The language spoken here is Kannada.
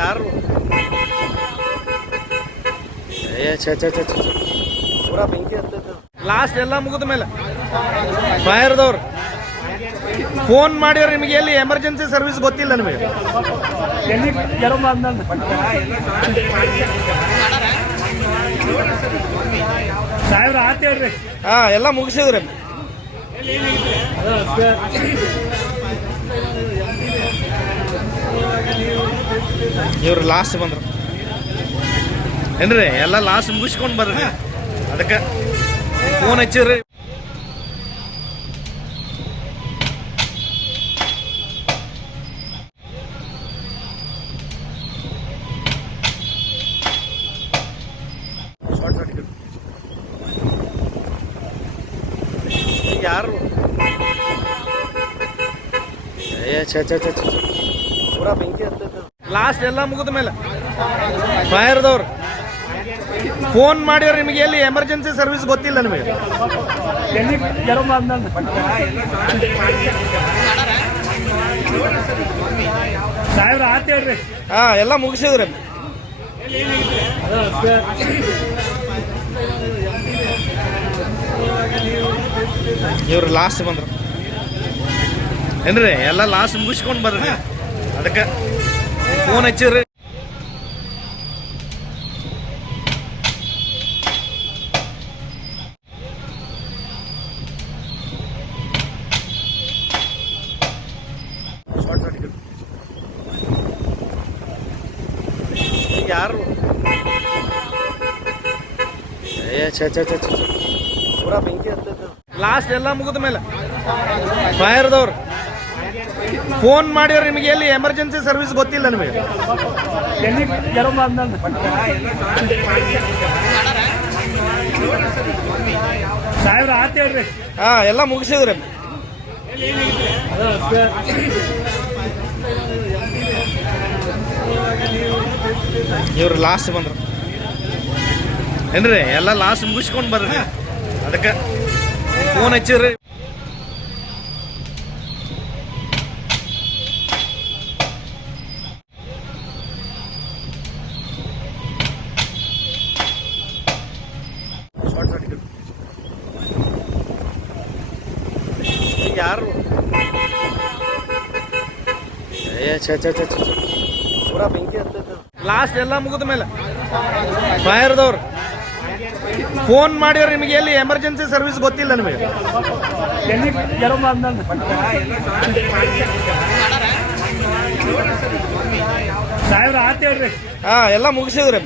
ಯಾರು? ಏ ಛೆ ಛೆ ಛೆ. ಪೂರಾ ಬೆಂಕಿ ಹತ್ತೈತೆ. ಲಾಸ್ಟ್ ಎಲ್ಲ ಮುಗಿದ ಮೇಲೆ. ಫೈರ್ದವ್ರು. ಫೋನ್ ಮಾಡಿದ್ರೆ ನಿಮಗೆ ಎಲ್ಲಿ ಎಮರ್ಜೆನ್ಸಿ ಸರ್ವಿಸ್ ಗೊತ್ತಿಲ್ಲ ನಿಮಗೆ. ಹಾ ಎಲ್ಲ ಮುಗಿಸಿದ್ರಿ. ಇವ್ರು ಲಾಸ್ಟ್ ಬಂದ್ರು ಏನ್ರಿ ಎಲ್ಲ ಲಾಸ್ಟ್ ಮುಗಿಸ್ಕೊಂಡು ಬರ್ರಿ ಅದಕ್ಕೆ ಫೋನ್ ಹಚ್ಚಿರ್ರಿ ಶಾರ್ಟ್ ಸರ್ಕ್ಯೂಟ್ ಯಾರು ಏ ಛೆ ಛೆ ಛೆ ಛೆ ಛೆ. ಪೂರಾ ಬೆಂಕಿ ಹತ್ತೈತೆ. ಲಾಸ್ಟ್ ಎಲ್ಲ ಮುಗಿದ ಮೇಲೆ ಫೈರ್ದವ್ರು. ಫೋನ್ ಮಾಡಿದ್ರೆ ನಿಮಗೆ ಎಲ್ಲಿ ಎಮರ್ಜೆನ್ಸಿ ಸರ್ವಿಸ್ ಗೊತ್ತಿಲ್ಲ ನಿಮಗೆ. ಹಾ ಎಲ್ಲ ಮುಗಿಸಿದ್ರಿ. ಇವ್ರು ಲಾಸ್ಟ್ ಬಂದ್ರು. ಏನ್ರಿ ಎಲ್ಲ ಲಾಸ್ಟ್ ಮುಗಿಸ್ಕೊಂಡು ಬರ್ರಿ ಅದಕ್ಕೆ ಫೋನ್ ಹಚ್ಚಿರಿ ಯಾರು. ಪೂರಾ ಬೆಂಕಿ ಹತ್ತೈತೆ. ಲಾಸ್ಟ್ ಎಲ್ಲ ಮುಗಿದ ಮೇಲೆ ಫೈರ್ದವ್ರು ಫೋನ್ ಮಾಡಿದ್ರೆ ನಿಮಗೆ ಎಲ್ಲಿ ಎಮರ್ಜೆನ್ಸಿ ಸರ್ವಿಸ್ ಗೊತ್ತಿಲ್ಲ ನಿಮಗೆ. ಹಾ ಎಲ್ಲ ಮುಗಿಸಿದ್ರಿ. ಇವ್ರು ಲಾಸ್ಟ್ ಬಂದ್ರು. ಏನ್ರಿ ಎಲ್ಲ ಲಾಸ್ಟ್ ಮುಗಿಸ್ಕೊಂಡು ಬರ್ರಿ. ಅದಕ್ಕೆ ಫೋನ್ ಹಚ್ಚಿರ್ರಿ ಏ ಛೆ ಛೆ ಛೆ ಛೆ ಛೆ. ಪೂರಾ ಬೆಂಕಿ ಹತ್ತೈತೆ. ಲಾಸ್ಟ್ ಎಲ್ಲ ಮುಗಿದ ಮೇಲೆ ಫೈರ್ದವ್ರು. ಫೋನ್ ಮಾಡಿದ್ರೆ ನಿಮಗೆ ಎಲ್ಲಿ ಎಮರ್ಜೆನ್ಸಿ ಸರ್ವಿಸ್ ಗೊತ್ತಿಲ್ಲ ನಿಮಗೆ. ಹಾ ಎಲ್ಲ ಮುಗಿಸಿದ್ರಿ.